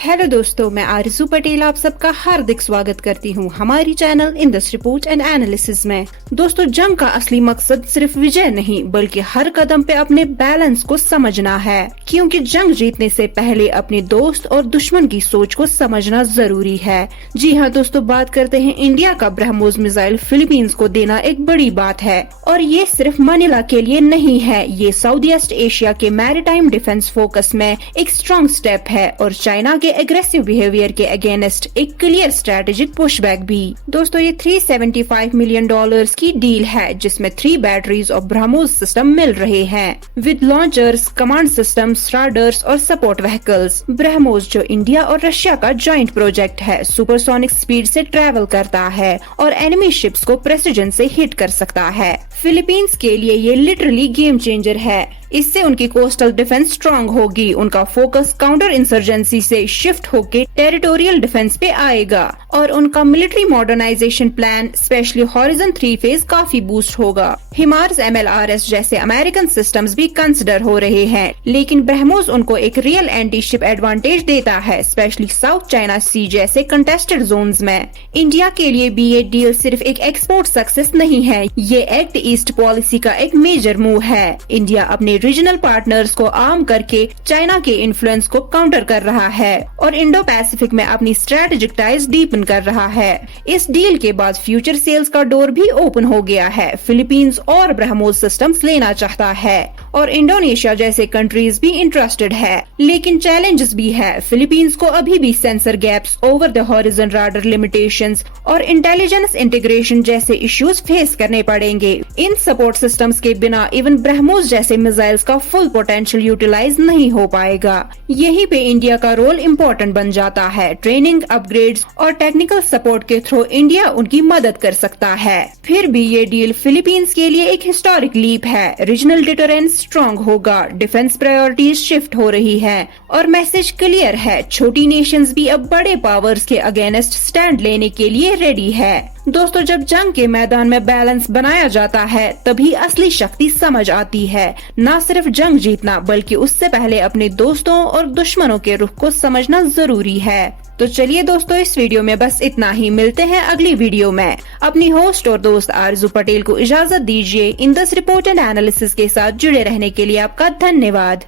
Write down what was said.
Hello दोस्तों, मैं आरजू पटेल आप सबका हार्दिक स्वागत करती हूँ हमारी channel in this report and analysis में। दोस्तों, जंग का असली मकसद सिर्फ विजय नहीं बल्कि हर कदम पे अपने बैलेंस को समझना है, क्योंकि जंग जीतने से पहले अपने दोस्त और दुश्मन की सोच को समझना जरूरी है। जी हाँ दोस्तों, बात करते हैं इंडिया का ब्रह्मोस मिसाइल फिलीपींस को देना एक बड़ी बात है और ये सिर्फ मनीला के लिए नहीं है, ये साउथ ईस्ट एशिया के मैरीटाइम डिफेंस फोकस में एक स्ट्रॉन्ग स्टेप है और चाइना के एग्रेसिव बिहेवियर के अगेंस्ट एक क्लियर स्ट्रेटेजिक पुशबैक भी। दोस्तों, ये $375 मिलियन की डील है जिसमें 3 बैटरीज और ब्रह्मोस सिस्टम मिल रहे हैं विद लॉन्चर्स, कमांड सिस्टम्स, राडार्स और सपोर्ट व्हीकल्स। ब्रह्मोस जो इंडिया और रशिया का जॉइंट प्रोजेक्ट है, सुपरसोनिक स्पीड से ट्रेवल करता है और एनिमी शिप्स को प्रेसिजन से हिट कर सकता है। फिलीपींस के लिए ये लिटरली गेम चेंजर है। इससे उनकी कोस्टल डिफेंस स्ट्रांग होगी, उनका फोकस काउंटर इंसर्जेंसी से शिफ्ट होके टेरिटोरियल डिफेंस पे आएगा और उनका military modernisation plan specially horizon 3 phase काफी बूस्ट होगा। हिमार्स MLRS जैसे अमेरिकन सिस्टम्स भी कंसिडर हो रहे हैं, लेकिन ब्रह्मोस उनको एक रियल एंटी शिप एडवांटेज देता है, स्पेशली साउथ चाइना सी जैसे कंटेस्टेड जोन्स में। इंडिया के लिए भी ये डील सिर्फ एक एक्सपोर्ट सक्सेस नहीं है, ये एक्ट ईस्ट पॉलिसी का एक मेजर मूव है। इंडिया अपने रीजनल पार्टनर्स को आर्म करके चाइना के इन्फ्लुएंस को काउंटर कर रहा है और इंडो पैसिफिक में अपनी स्ट्रेटेजिक टाइज डीपन कर रहा है। इस डील के बाद फ्यूचर सेल्स का डोर भी ओपन हो गया है। फिलीपींस और ब्रह्मोस सिस्टम्स लेना चाहता है और इंडोनेशिया जैसे कंट्रीज भी इंटरेस्टेड है, लेकिन चैलेंजेस भी है। फिलीपींस को अभी भी sensor gaps, over the horizon radar limitations और इंटेलिजेंस इंटीग्रेशन जैसे इश्यूज फेस करने पड़ेंगे। इन सपोर्ट सिस्टम्स के बिना इवन ब्रह्मोस जैसे मिसाइल्स का फुल पोटेंशियल यूटिलाइज नहीं हो पाएगा। यहीं पे इंडिया का रोल इम्पोर्टेंट बन जाता है। ट्रेनिंग, अपग्रेड्स और टेक्निकल सपोर्ट के थ्रू इंडिया उनकी मदद कर सकता है। फिर भी ये डील फिलीपींस के लिए एक हिस्टोरिक लीप है। रीजनल डिटरेंस स्ट्रॉन्ग होगा, डिफेंस प्रायोरिटीज शिफ्ट हो रही है और मैसेज क्लियर है, छोटी नेशंस भी अब बड़े पावर्स के अगेंस्ट स्टैंड लेने के लिए रेडी है। दोस्तों, जब जंग के मैदान में बैलेंस बनाया जाता है तभी असली शक्ति समझ आती है। न सिर्फ जंग जीतना बल्कि उससे पहले अपने दोस्तों और दुश्मनों के रुख को समझना जरूरी है। तो चलिए दोस्तों, इस वीडियो में बस इतना ही। मिलते हैं अगली वीडियो में। अपनी होस्ट और दोस्त आरजू पटेल को इजाजत दीजिए। In this report and analysis के साथ जुड़े रहने के लिए आपका धन्यवाद।